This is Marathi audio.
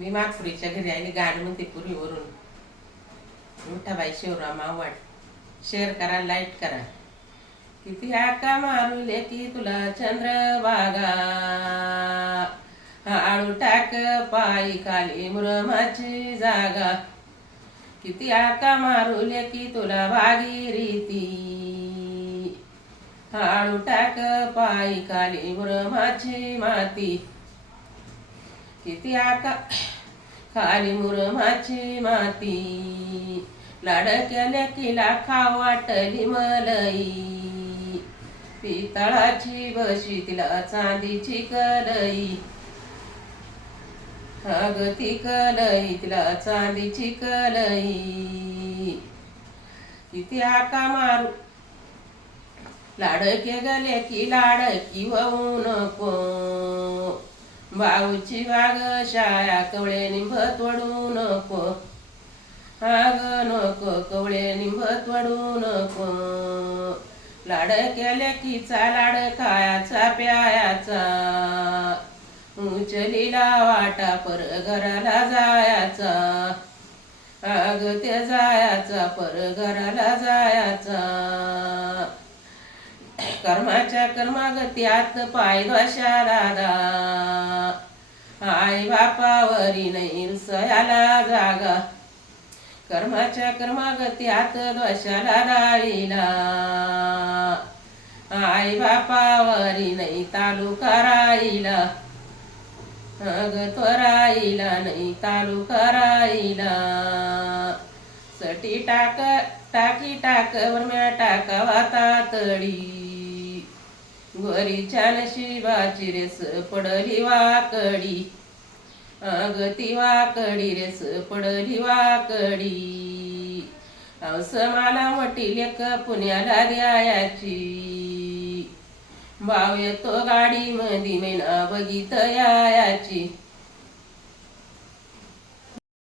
मी मागपुरीच्या घरी आली गाणं म्हणते पुरीवरून मोठाबाई शिवराम आव्हाड शेअर करा लाइट करा. किती आका मारुले लेकी तुला चंद्रभागा आळू टाक पायी खाली मुरमाची जागा. किती आका मारू की तुला भागी रीती. आळू टाक पायी खाली मुरमाची माती. किती आका खाली मुरमाची माती लाडक्या किला खाव वाटली मलई. पितळाची बशी तिला चांदीची कलई. अगती कलई तिला चांदीची कलई. किती आका मारू? लाडके गले की लाडकी होऊ नको. भाऊची वाग शाळा कवळे निंबत तोडू नको हाग नको कवळे निंबत तोडू नको लाडक्या लेकीचा लाड खायाचा प्यायाचा उचलीला वाटा पर घराला जायाचा आग ते जायाचा पर घराला जायाचा कर्माच्या कर्मागत्यात पाय द्वाशा दादा आई बापावरी नाही रुसयाला जागा. कर्माच्या कर्मागत्यात द्वशाला राहिला आई बापावरी नाही तालुका राहिला. अग राहिला नाही तालुका राईला सटी टाक टाकी टाक वरम्या टाका तातडी. तळी छान शिवाची रेस पडली वाकडी. अगती वाकडी रेस पडली वाकडी. हौस मला मोठी लेक पुण्याला द्यायाची. भाव येतो गाडी मधी मेना बघित याची